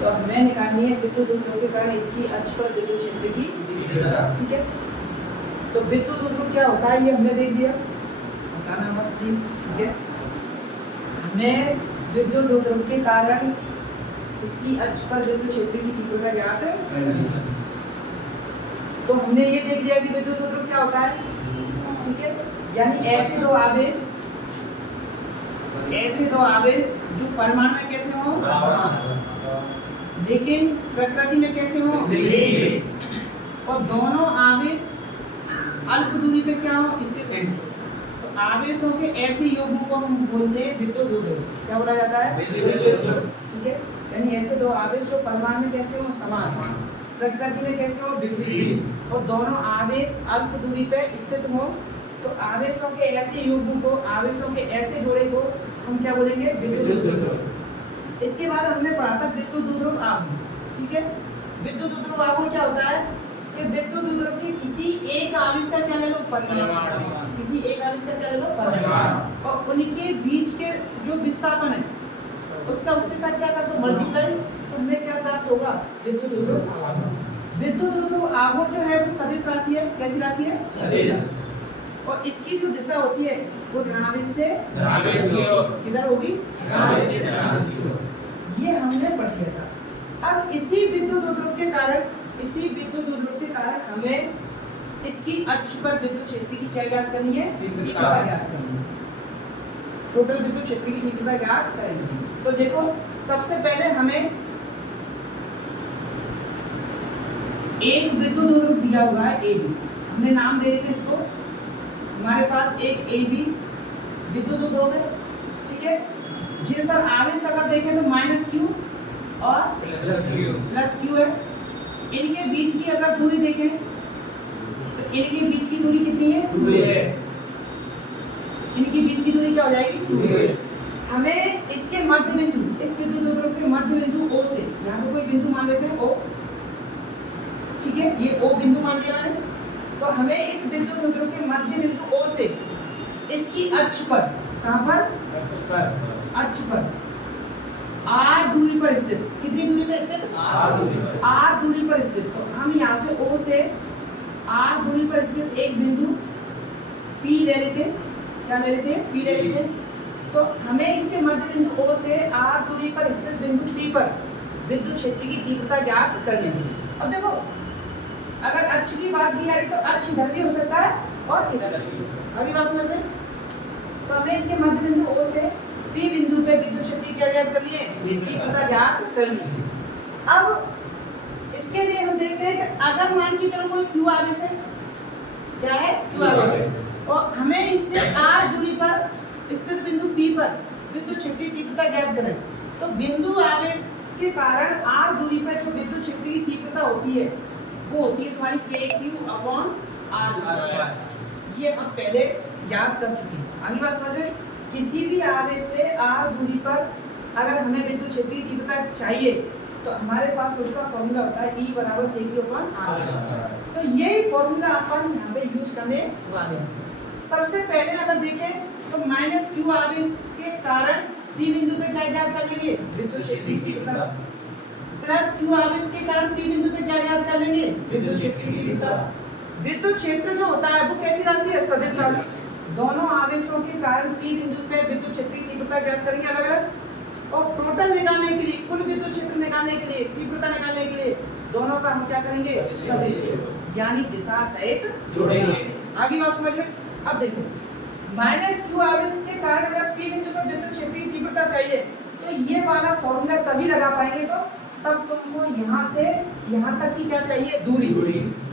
तो अब हमें निकालनी है विद्युत ध्रुव के कारण इसकी अक्ष पर विद्युत क्षेत्र की तीव्रता। ठीक है, तो विद्युत ध्रुव क्या होता है ये हमने देख लिया, आसान है मत प्लीज। ठीक है, हमें विद्युत ध्रुव के कारण इसकी अक्ष पर विद्युत क्षेत्र की तीव्रता ज्ञात है। तो हमने ये देख लिया कि विद्युत ध्रुव क्या होता है। ठीक है, यानी ऐसे दो आवेश जो परमाणु में कैसे हो लेकिन प्रकृति में कैसे हो, और दोनों आवेश अल्प दूरी पे क्या हो, स्थित हैं। तो आवेशों के ऐसे युग्मों को हम बोलते हैं विद्युत ध्रुव। क्या बोला जाता है, विद्युत ध्रुव। ठीक है, यानी ऐसे दो आवेश जो परमाणु में कैसे हो समान, प्रकृति में कैसे हो विपरीत, और दोनों आवेश अल्प दूरी पे स्थित हो, तो आवेशों के ऐसे युग्म को, आवेशों के ऐसे जोड़े को हम क्या बोलेंगे, विद्युत ध्रुव। इसके बाद हमने पढ़ा था विद्युत ध्रुव आघूर्ण। ठीक है, विद्युत ध्रुव आघूर्ण क्या होता है कि विद्युत ध्रुव के किसी एक आवेश का क्या ले लो, परमाणु, किसी एक आवेश का क्या ले लो, परमाणु, और उनके बीच के जो विस्थापन है उसका उसके साथ क्या कर दो, मल्टीप्लाई, तो हमें क्या प्राप्त होगा, विद्युत ध्रुव आघूर्ण। विद्युत ध्रुव आघूर्ण जो है वो सदिश राशि है। कैसी राशि है, सदिश, और इसकी जो दिशा होती है वो ऋणावेश से किधर होगी, ये हमने पढ़ लिया था। अब इसी विद्युत ध्रुव के कारण हमें इसकी अक्ष पर विद्युत क्षेत्र की क्या ज्ञात करनी है, तीव्रता ज्ञात करनी है। टोटल विद्युत क्षेत्र की तीव्रता ज्ञात करेंगे। तो देखो सबसे पहले हमें एक विद्युत ध्रुव दिया हुआ है ए बी, हमने नाम दे देते इसको। हमारे पास एक ए बी विद्युत ध्रुव है। ठीक है, जिन पर आवेश अगर देखें तो -q और +q है। इनके बीच की अगर दूरी देखें तो इनके बीच की दूरी कितनी है, 2 है। इनकी बीच की दूरी क्या हो जाएगी, 2 है। हमें इसके मध्य बिंदु, इस विद्युत ध्रुव के मध्य बिंदु O से, यहाँ पे कोई बिंदु मान लेते हैं O। ठीक है, ये O बिंदु मान लिया है। तो हमें इस विद्युत ध्रुव के मध्य बिंदु O से इसकी अक्ष पर, कहां पर, अक्ष पर r दूरी पर स्थित, कितनी दूरी पर स्थित, r दूरी पर स्थित। तो हम यहाँ से O से r दूरी पर स्थित एक बिंदु P ले लेते हैं। क्या ले लेते हैं, P ले लेते हैं। तो हमें इसके मध्य बिंदु O से r दूरी पर स्थित बिंदु P पर विद्युत क्षेत्र की तीव्रता ज्ञात कर लेंगे। अब देखो अगर अक्ष की बात की जाए तो अक्ष इधर भी हो सकता है और इधर भी हो सकता है। अगली बात समझ में। तो हमने इसके मध्य बिंदु O से P बिंदु पे विद्युत क्षेत्र की क्या ज्ञात करनी है, तीव्रता ज्ञात करनी है। अब इसके लिए हम देखते हैं कि अगर मान के चलो कोई Q आवेश है, क्या है, Q आवेश है, और हमें इससे r दूरी पर स्थित बिंदु P पर विद्युत क्षेत्र की तीव्रता ज्ञात करें, तो बिंदु आवेश के कारण r दूरी पर जो विद्युत क्षेत्र की तीव्रता होती है वो होती है तुम्हारी kq/r²। ये हम पहले ज्ञात कर चुके हैं। आगे बात समझ में। किसी भी आवेश से r दूरी पर अगर हमें विद्युत क्षेत्र की तीव्रता चाहिए तो हमारे पास उसका फॉर्मूला होता है E = kq/r²। तो यही फॉर्मूला अपन यहाँ पे यूज करने वाले हैं। सबसे पहले अगर देखें तो -q आवेश के कारण P बिंदु पे क्या ज्ञात कर लेंगे, विद्युत क्षेत्र की तीव्रता, +q आवेश के कारण P बिंदु पे क्या ज्ञात कर लेंगे, विद्युत क्षेत्र की तीव्रता। विद्युत क्षेत्र जो होता है वो कैसी राशि है, सदिश राशि। दोनों आवेशों के कारण P बिंदु पे विद्युत क्षेत्र की तीव्रता ज्ञात करेंगे अलग अलग, और टोटल निकालने के लिए, कुल विद्युत क्षेत्र निकालने के लिए, तीव्रता निकालने के लिए दोनों का हम क्या करेंगे, सदिश, यानी दिशा सहित जोड़ेंगे। आगे बात समझ में। अब देखो -q आवेश के कारण अगर P बिंदु पर विद्युत क्षेत्र की तीव्रता चाहिए तो ये वाला फॉर्मूला तभी लगा पाएंगे तो तब तुमको यहाँ से यहाँ तक की क्या चाहिए, दूरी।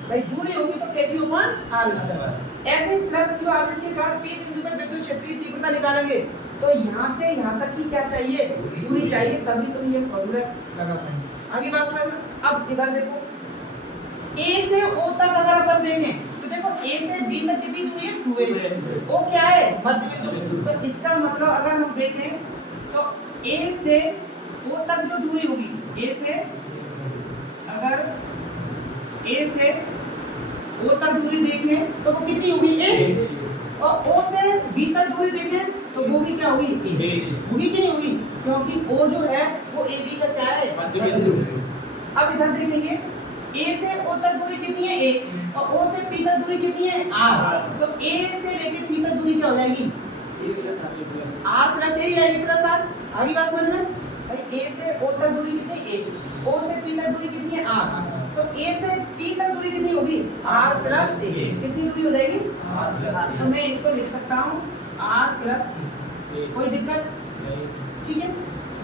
भाई दूरी होगी तो kq/r²। ऐसे +q आवेश के कारण P बिंदु पर विद्युत क्षेत्र की तीव्रता निकालेंगे तो यहाँ से यहाँ तक की क्या चाहिए, दूरी चाहिए, तभी तुम ये फॉर्मूला लगा पाएंगे। आगे बात समझना। अब इधर देखो A से O तक अगर अपन देखें तो देखो A से B तक कितनी दूरी है, 2a है। O क्या है, मध्य बिंदु। तो इसका मतलब अगर हम देखें तो A से O तक जो दूरी होगी, A से अगर A से O तक दूरी देखें तो वो कितनी होगी, a, और O से B तक दूरी देखें तो वो भी क्या क्या होगी ए होगी कि नहीं होगी, क्योंकि ओ जो है वो ए बी का क्या है मध्य बिंदु। अब इधर देखेंगे ए से ओ तक दूरी कितनी है ए, और ओ से पी तक दूरी कितनी है आर, तो ए से लेके पी तक दूरी क्या हो जाएगी आर प्लस ए या ए प्लस आर। आगे बात समझ में भाई, ए से ओ तक दूरी कितनी है ए, ओ से पी तक दूरी कितनी है आर, तो ए से पी तक दूरी कितनी होगी आर प्लस ए, कितनी दूरी हो जाएगी आर प्लस ए। तो मैं इसको लिख सकता हूँ आर प्लस ए, कोई दिक्कत ठीक है,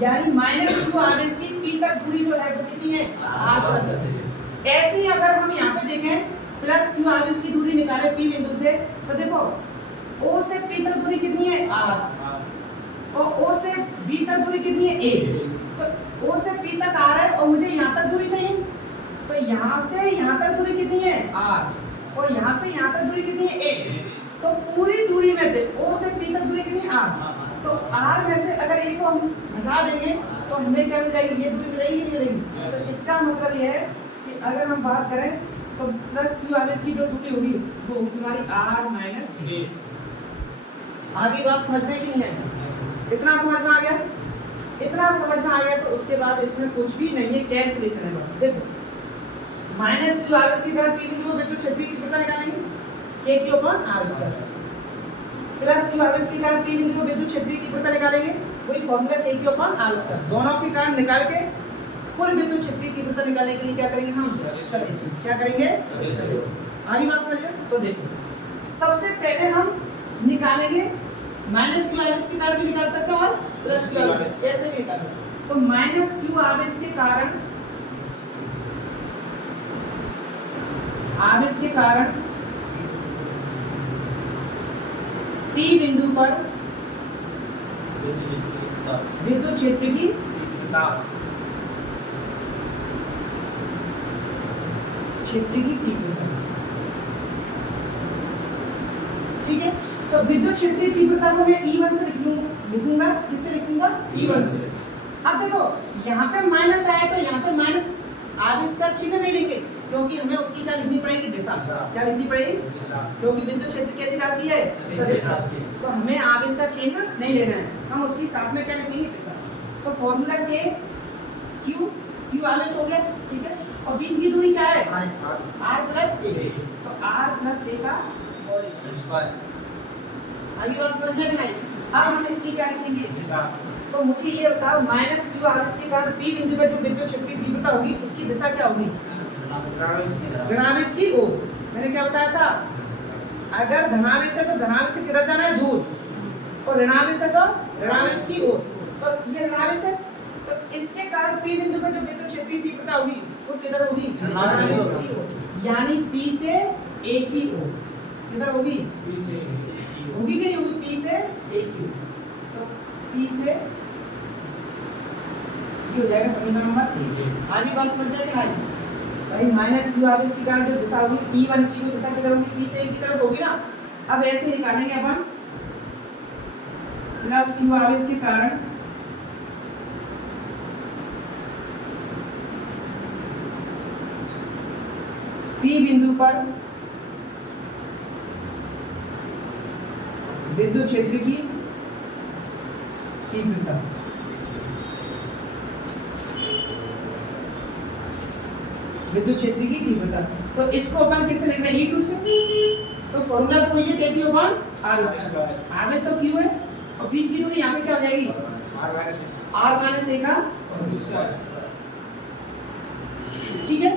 यानी माइनस टू आर एस की पी तक दूरी जो है वो कितनी है आर प्लस ए। ऐसे ही अगर हम यहाँ पे देखें प्लस क्यू आर एस की दूरी निकाले पी बिंदु से, तो देखो ओ से पी तक दूरी कितनी है आर, और ओ से बी तक दूरी कितनी है ए, तो ओ से पी तक आर है और मुझे यहाँ तक दूरी चाहिए, तो यहाँ से यहाँ तक दूरी कितनी है आर, और यहाँ से यहाँ तक दूरी कितनी है ए, तो पूरी दूरी में से ओ से पी तक दूरी कितनी है आर, तो आर में से अगर ए को हम घटा देंगे तो हमें क्या मिल जाएगी, ये दूरी मिलेगी नहीं मिलेगी। तो इसका मतलब ये है कि अगर हम बात करें तो प्लस क्यू आर एस की जो दूरी होगी वो होगी हमारी आर माइनस ए। आगे बात समझ में कि नहीं आई, इतना समझ में आ गया, इतना समझ में आ गया तो उसके बाद इसमें कुछ भी नहीं है, कैलकुलेशन है बस। देखो माइनस क्यू आर एस की कारण पी बिंदु बिंदु क्षेत्रीय तीव्रता निकालेंगे के Q upon R square, plus Q R S की कारण पी बिंदु बिंदु क्षेत्रीय तीव्रता निकालेंगे वही फॉर्मूला के क्यू अपॉन आर स्क्वायर, दोनों के कारण निकाल के कुल बिंदु क्षेत्रीय तीव्रता निकालने के लिए क्या करेंगे हम सदिश, क्या करेंगे सदिश। आगे बात समझ में, तो देखो सबसे पहले हम निकालेंगे माइनस क्यू आर एस के कारण भी निकाल सकते हो और प्लस क्यू आर एस कैसे भी निकालो, तो माइनस क्यू आर एस के कारण आर एस के कारण पी बिंदु पर विद्युत क्षेत्र की तीव्रता, ठीक है। तो विद्युत क्षेत्रीय तीव्रता को मैं E1 से लिखूंगा, किससे लिखूंगा E1 से। अब देखो यहाँ पे माइनस आया तो यहाँ पे माइनस आगे इसका चिन्ह नहीं लेंगे, क्योंकि हमें उसकी क्या लिखनी पड़ेगी दिशा, क्या लिखनी पड़ेगी, क्योंकि विद्युत क्षेत्र कैसी राशि है सदिश, तो हमें आगे इसका चिन्ह नहीं लेना है, हम उसकी साथ में क्या लिखेंगे दिशा। तो फॉर्मूला के क्यू आर एस हो गया, ठीक है, और बीच की दूरी क्या है आर प्लस ए, तो आर प्लस ए का होल स्क्वायर। आगे बात समझ में नहीं, अब हम इसकी क्या लिखेंगे दिशा। तो मुझे ये बताओ माइनस क्यू आर एस के कारण पी बिंदु पर जो विद्युत क्षेत्रीय तीव्रता होगी उसकी दिशा क्या होगी धनावेश की ओर। मैंने क्या बताया था, अगर धनावेश है तो धनावेश से किधर जाना है दूर, और ऋणावेश है तो ऋणावेश की ओर, तो ये ऋणावेश है, तो इसके कारण पी बिंदु पर जो विद्युत क्षेत्रीय तीव्रता होगी वो किधर होगी धनावेश की ओर, यानी पी से ए की ओर, किधर होगी पी से होगी कि नहीं होगी, पी से ए की ओर, तो पी से ये हो जाएगा समीकरण नंबर। आगे बात समझ में आई भाई, माइनस क्यू आर एस के कारण जो दिशा होगी E1 की वो दिशा किधर होगी पी से ए की तरफ होगी ना। अब ऐसे निकालेंगे अपन प्लस क्यू आर एस के कारण पी बिंदु पर विद्युत क्षेत्र की तीव्रता, विद्युत क्षेत्र की तीव्रता, तो इसको अपन किससे लिखना है E2 से, तो फॉर्मूला तो वही है K upon R square, R तो Q है और बीच की दूरी यहाँ पे क्या हो जाएगी R माइनस A का स्क्वायर, ठीक है।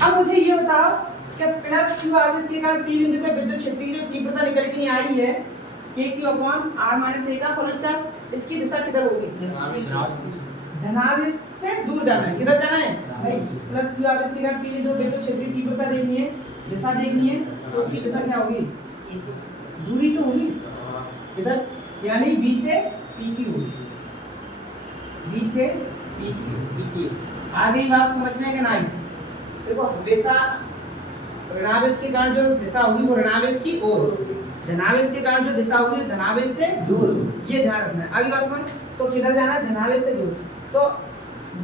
अब मुझे ये बताओ कि प्लस क्यू आर एस के कारण पी बिंदु पे विद्युत क्षेत्र की जो तीव्रता निकल के आई है K upon R minus A का होल स्क्वायर, इसकी दिशा किधर होगी धनावेश से दूर जाना है, किधर जाना है भाई प्लस क्यू आर एस के कारण पी बिंदु विद्युत क्षेत्र की तीव्रता देखनी है, दिशा देखनी है, तो उसकी दिशा क्या होगी दूरी तो होगी इधर, यानी B से P की होगी, B से P की। आगे बात समझने के नहीं, देखो हमेशा ऋणावेश के कारण जो दिशा होगी वो ऋणावेश की ओर, धनावेश के कारण जो दिशा होगी धनावेश से दूर, ये ध्यान रखना है। आगे बात समझ, तो किधर जाना है धनावेश से दूर, तो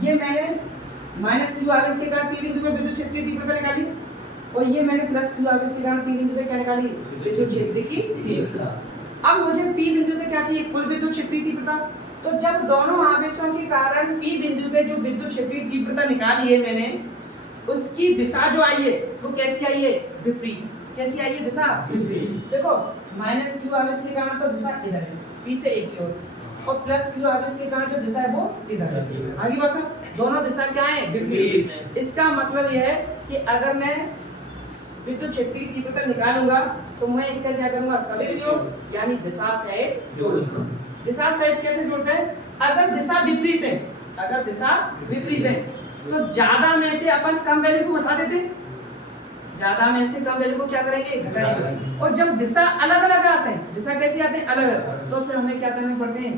ये मैंने माइनस क्यू आर एस के कारण पी बिंदु पे विद्युत क्षेत्र की तीव्रता निकाली, और ये मैंने प्लस क्यू आर एस के कारण पी बिंदु पे क्या निकाली विद्युत क्षेत्र की तीव्रता। अब मुझे P बिंदु पे क्या चाहिए, कुल विद्युत क्षेत्रीय तीव्रता। तो जब दोनों आवेशों के कारण P बिंदु पे जो विद्युत क्षेत्रीय तीव्रता निकाली है मैंने, उसकी दिशा जो आई है वो कैसी आई है, विपरीत। कैसी आई है दिशा, विपरीत। देखो माइनस Q आवेश के कारण तो दिशा इधर है, P से एक की ओर, और प्लस Q आवेश के कारण जो दिशा है वो इधर है। आगे बस दोनों दिशा क्या है, विपरीत। इसका मतलब यह है कि अगर मैं विद्युत क्षेत्रीय तीव्रता निकालूंगा तो मैं इसका क्या करूंगा, सदिश योग यानी दिशा सहित जोड़ूंगा। दिशा सहित कैसे जोड़ते हैं, अगर दिशा विपरीत है, अगर दिशा विपरीत है तो ज्यादा में से अपन कम वैल्यू को घटा देते, ज्यादा में से कम वैल्यू को क्या करेंगे, घटाएंगे। और जब दिशा अलग अलग आते हैं, दिशा कैसी आते हैं, अलग अलग, तो फिर हमें क्या करने पड़ते हैं,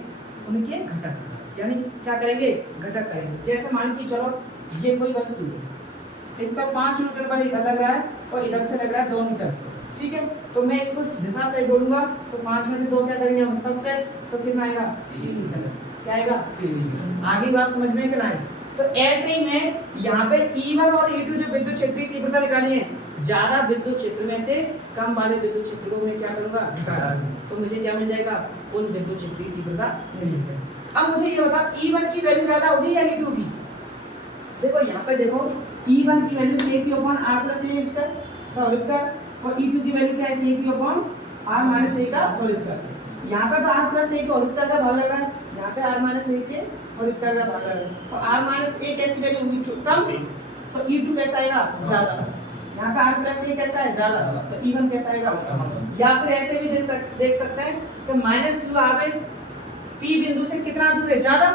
उनके घटक, यानी क्या करेंगे, घटक करेंगे। जैसे मान के चलो ये कोई वस्तु है, इस पर 5 मीटर पर इधर लग रहा है और इधर से लग रहा है 2 मीटर, ठीक है। तो मैं इसको दिशा से जोड़ूंगा तो 5 में से 2 क्या करेंगे हम, सब्ट्रैक्ट, तो कितना आएगा, 3 मीटर। क्या आएगा, 3 मीटर। आगे बात समझ में क्या आए। तो ऐसे ही मैं यहाँ पे E1 और E2 जो विद्युत क्षेत्रीय तीव्रता निकाली है, ज्यादा विद्युत क्षेत्र में थे, कम वाले विद्युत क्षेत्र को मैं क्या करूंगा, घटा दूंगा। तो मुझे क्या मिल जाएगा, कुल विद्युत क्षेत्रीय तीव्रता मिल जाएगी। अब मुझे ये बता E1 की वैल्यू ज्यादा होगी या E2 की। देखो यहाँ पे देखो E1 की वैल्यू k/r + a स्क्वायर का होल स्क्वायर, और E2 की वैल्यू क्या है, k/r - a का होल स्क्वायर। यहाँ पे तो r + a के होल स्क्वायर का भाग लग रहा है, यहाँ पे r - a के होल स्क्वायर का भाग लग रहा है। तो r - a कैसी वैल्यू होगी, कम, तो E2 कैसा आएगा, ज्यादा। यहाँ पे r + a कैसा है, ज्यादा, तो E1 कैसा आएगा, कम। या फिर ऐसे भी देख सकते हैं कि -q आवेश P बिंदु से कितना दूर है, ज्यादा।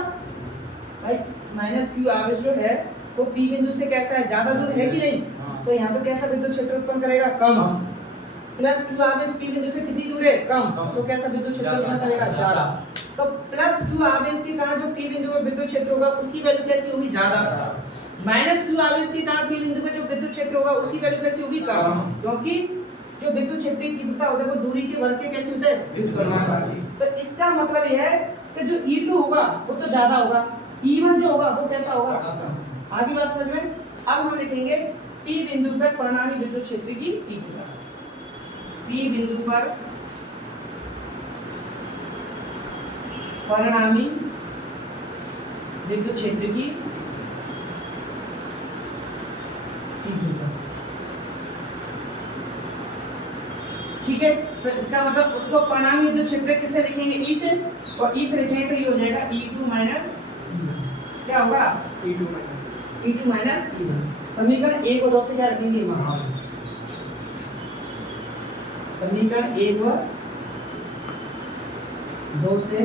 भाई -q आवेश जो है वो P बिंदु से कैसा है, ज्यादा दूर है कि नहीं, तो यहाँ पे कैसा विद्युत क्षेत्र उत्पन्न करेगा, कम। प्लस Q आवेश P बिंदु से कितनी दूर है, कम, तो कैसा विद्युत क्षेत्र उत्पन्न करेगा, ज्यादा। तो प्लस Q आवेश के कारण जो P बिंदु पर विद्युत क्षेत्र होगा उसकी वैल्यू कैसी होगी, ज्यादा। -q आवेश के कारण P बिंदु पे जो विद्युत क्षेत्र होगा उसकी वैल्यू कैसी होगी, कम, क्योंकि जो विद्युत क्षेत्रीय तीव्रता होता है वो दूरी के वर्ग के कैसे होता है, व्युत्क्रमानुपाती। तो इसका मतलब यह है कि जो E2 होगा वो तो ज्यादा होगा, E1 जो होगा वो कैसा होगा, कम। आगे बात समझ में। अब हम लिखेंगे P बिंदु पर परिणामी विद्युत क्षेत्र की तीव्रता। P बिंदु पर परिणामी विद्युत क्षेत्र की तीव्रता, ठीक है। तो इसका मतलब उसको परिणामी विद्युत क्षेत्र किससे लिखेंगे, E से, और E से लिखेंगे तो ये हो जाएगा E2 माइनस, क्या होगा, E2 माइनस E1। समीकरण 1 और 2 से क्या रखेंगे, समीकरण 1 और 2 से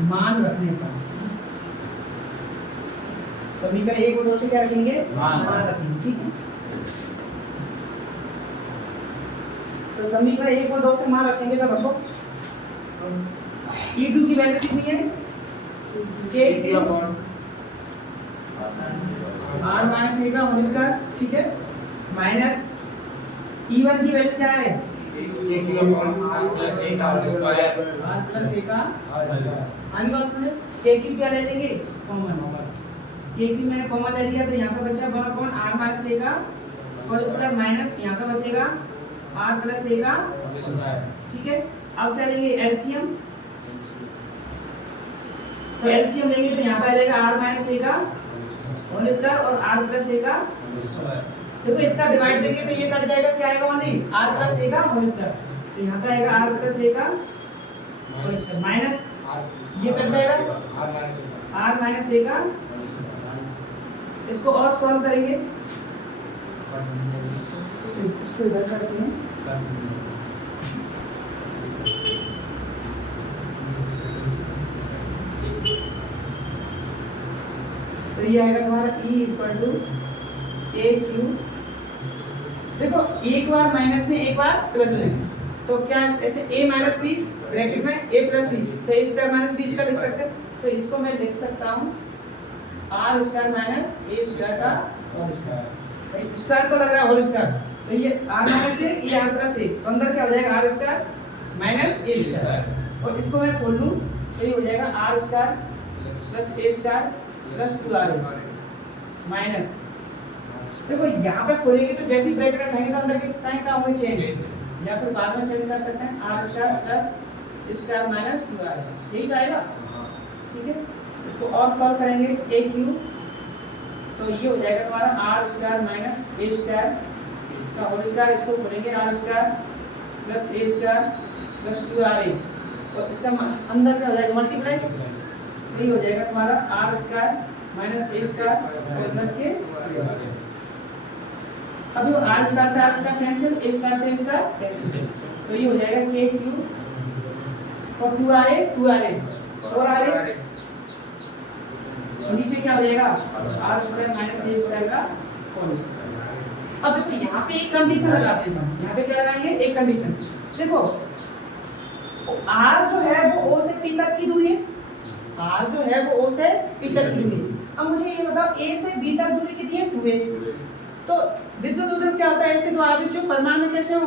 मान रखने पर, समीकरण 1 और 2 से क्या रखेंगे, मान रखेंगे, ठीक है। तो समीकरण 1 और 2 से मान रखेंगे तब रखो E2 की वैल्यू कितनी है, k/r - a का होल स्क्वायर, ठीक है, माइनस E1 की वैल्यू क्या है, k/r + a का होल स्क्वायर, r + a का होल स्क्वायर। आगे बात सुनिए, kq क्या ले लेंगे, कॉमन होगा, kq मैंने कॉमन ले लिया तो यहाँ पे बचा 1/r - a का होल स्क्वायर माइनस यहाँ पे बचेगा r + a का होल स्क्वायर, ठीक है। अब क्या लेंगे, एलसीएम, तो एलसीएम लेंगे तो यहाँ पे आ जाएगा r - a का होल स्क्वायर और r + a का होल स्क्वायर। देखो इसका डिवाइड देंगे तो ये कट जाएगा, क्या आएगा ओनली r + a का होल स्क्वायर, तो यहाँ पे आएगा r + a का होल स्क्वायर माइनस ये कट जाएगा r - a का, इसको और सॉल्व करेंगे, इसको इधर करते हैं, तो ये आएगा तुम्हारा E = KQ। देखो एक बार माइनस में एक बार प्लस में, तो क्या ऐसे a - b ब्रैकेट में a + b, तो a² - b इसका लिख सकते हैं। तो इसको मैं लिख सकता हूँ r² - a² का होल स्क्वायर, स्क्वायर तो लग रहा है होल स्क्वायर, तो ये r - a ये r + a, तो अंदर क्या हो जाएगा, r² - a², और इसको मैं खोल लूँ तो ये हो जाएगा r² + a² + 2r माइनस, देखो यहाँ पे खोलेंगे तो जैसी ब्रैकेट उठाएंगे तो अंदर के साइन का होगा चेंज, या फिर बाद में चेंज कर सकते हैं R square plus square minus 2r, यही तो आएगा। ठीक है, इसको और सॉल्व करेंगे ए क्यू, तो ये हो जाएगा तुम्हारा R square minus A square का होल स्क्वायर, इसको बोलेंगे R square plus A square plus 2ra, तो इसका अंदर क्या हो जाएगा मल्टीप्लाई, यही हो जाएगा तुम्हारा R square minus A square और प्लस के। अब ये आर स्क्वायर था R square cancel, A square था ए स्क्वायर कैंसिल, तो ये हो जाएगा के क्यू और 2ra 4ra, और नीचे क्या हो जाएगा R square minus A square का होल स्क्वायर। अब देखो यहाँ पे एक कंडीशन लगाते हैं, यहाँ पे क्या लगाएंगे एक कंडीशन, देखो आर जो है वो ओ से पी तक की दूरी है, आर जो है वो ओ से पी तक की दूरी है। अब मुझे ये बताओ ए से बी तक दूरी कितनी है 2a, तो विद्युत ध्रुव क्या होता है ऐसे दो आवेश जो परिमाण में कैसे हो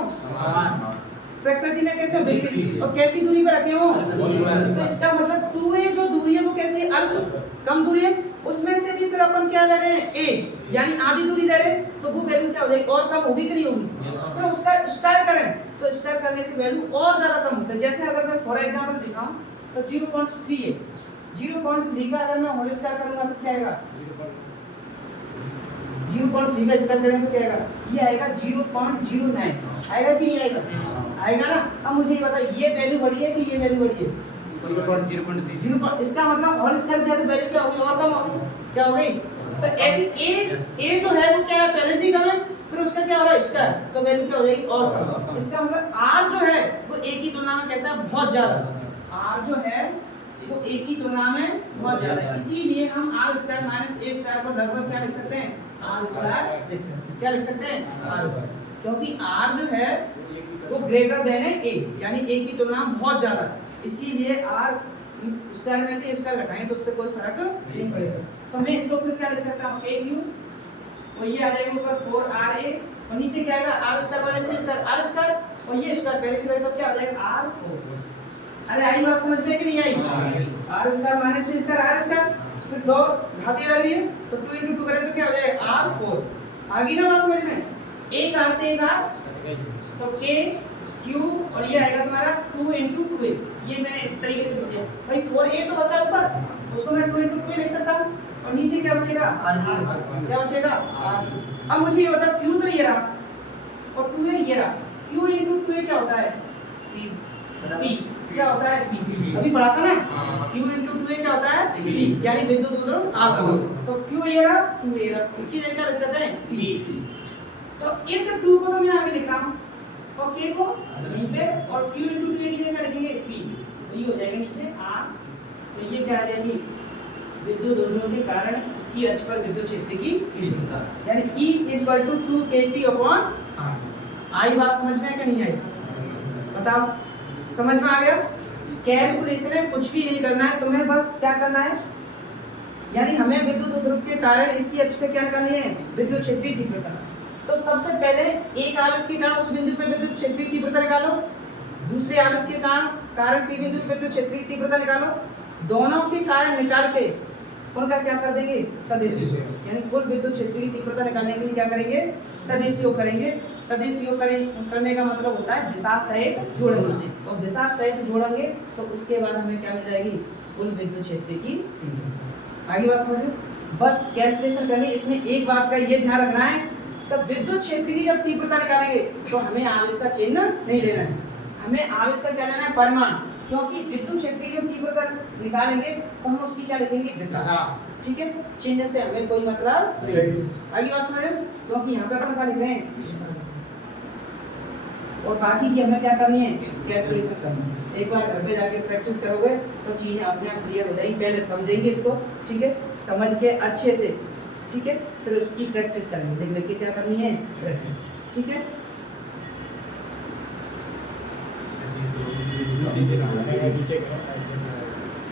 प्रकृति में कैसे हो विपरीत, और कैसी दूरी पर रखे हो, तो इसका मतलब 2a जो दूरी है वो कैसी अल्प कम दूरी है, उसमें से भी फिर अपन क्या ले रहे हैं a यानी आधी दूरी ले रहे हैं, तो वो वैल्यू क्या हो जाएगी और कम होगी कि नहीं होगी, तो उसका स्क्वायर करें तो स्क्वायर करने से वैल्यू और ज्यादा कम होता है। जैसे अगर मैं फॉर एग्जांपल दिखाऊं तो 0.3 है, 0.3 का अगर मैं होल स्क्वायर करूंगा तो क्या आएगा 0.3 का स्क्वायर करेंगे तो क्या आएगा, ये आएगा 0.09, आएगा कि नहीं आएगा, आएगा ना। अब मुझे ये बताइए ये वैल्यू बढ़ी है कि ये वैल्यू बढ़ी है, 0.0, इसका मतलब होल स्क्वायर किया तो वैल्यू क्या होगी और कम होगी, क्या हो गई, तो ऐसे a जो है वो क्या है पहले से ही कम है, फिर उसका क्या हो रहा है स्क्वायर, तो वैल्यू क्या हो जाएगी और कम। इसका मतलब r जो है वो a की तुलना में कैसा है बहुत ज्यादा, r जो है वो a की तुलना में बहुत ज्यादा है, इसीलिए हम r square minus a square को लगभग क्या लिख सकते हैं r स्क्वायर लिख सकते हैं, क्या लिख सकते हैं r स्क्वायर, क्योंकि r जो है वो ग्रेटर देन है a यानी a की तुलना में बहुत ज्यादा, इसीलिए r स्क्वायर में से स्क्वायर घटाएं तो उस पर कोई फर्क नहीं पड़ेगा। तो मैं इसको फिर क्या लिख सकता हूं a क्यू, और ये आ जाएगा ऊपर 4ra और नीचे क्या आएगा r स्क्वायर वाले से स्क्वायर r स्क्वायर, और ये स्क्वायर पहले से तो क्या आ जाएगा r4। अरे आई बात समझ में कि नहीं आई, r square minus c square r square, फिर दो घाती लग रही है तो 2 into 2 करें तो क्या हो जाएगा r4, आ गई ना बात समझ में, एक आते एक r तो k q और ये आएगा तुम्हारा 2 into 2a, ये मैंने इस तरीके से लिखा भाई 4a तो बचा ऊपर, उसको मैं 2 into 2a लिख सकता हूं, और नीचे क्या बचेगा r, क्या बचेगा r। अब मुझे ये बता q तो ये रहा और 2a ये रहा, q into 2a क्या होता है p, क्या होता है p, अभी पढ़ा था ना q into 2a क्या होता है p, यानी विद्युत ध्रुव r, तो q ये रहा 2a रहा, इसकी जगह क्या लिख सकते हैं p, तो इस 2 को तो मैं आगे लिख रहा हूं और k को यहीं पे, और q into 2a की जगह लिखेंगे p, तो ये हो जाएगा नीचे r, तो ये क्या आ जाएगी विद्युत ध्रुव के कारण इसकी अक्ष पर विद्युत क्षेत्र की तीव्रता, यानी E = 2kT/r। आई बात समझ में है कि नहीं आई, बताओ समझ में आ गया। कैलकुलेशन है, कुछ भी नहीं करना है तुम्हें, बस क्या करना है, यानी हमें विद्युत ध्रुव के कारण इसकी अक्ष पे क्या निकालनी है विद्युत क्षेत्रीय तीव्रता। तो सबसे पहले एक आवेश के कारण उस बिंदु पे विद्युत क्षेत्रीय तीव्रता निकालो, दूसरे आवेश के कारण p बिंदु पे विद्युत क्षेत्रीय तीव्रता निकालो, दोनों के कारण निकाल के उनका क्या कर देंगे सदिश योग, यानी कुल विद्युत क्षेत्रीय तीव्रता निकालने के लिए क्या करेंगे सदिश योग करेंगे। सदिश योग करने का मतलब होता है दिशा सहित जोड़ेंगे, और दिशा सहित जोड़ेंगे तो उसके बाद हमें क्या मिल जाएगी कुल विद्युत क्षेत्र की तीव्रता। आगे बात समझो, बस कैलकुलेशन करनी, इसमें एक बात का ये ध्यान रखना है, तब विद्युत क्षेत्र की जब तीव्रता निकालेंगे तो हमें आवेश का चिन्ह नहीं लेना है, हमें आवेश का क्या लेना है परिमाण, क्योंकि विद्युत क्षेत्र की जब तीव्रता निकालेंगे तो हम उसकी क्या लिखेंगे दिशा, ठीक है, चिन्ह से हमें कोई मतलब नहीं। आगे बात समझो, क्योंकि यहाँ पे अपन क्या लिख रहे हैं दिशा, और बाकी की हमें क्या करनी है कैलकुलेशन करनी है। एक बार घर पे जाके प्रैक्टिस करोगे तो चीजें अपने आप क्लियर हो जाएंगी, पहले समझेंगे इसको, ठीक है, समझ के अच्छे से, ठीक है, फिर उसकी प्रैक्टिस करेंगे, देख लेके क्या करनी है प्रैक्टिस, ठीक है। नीचे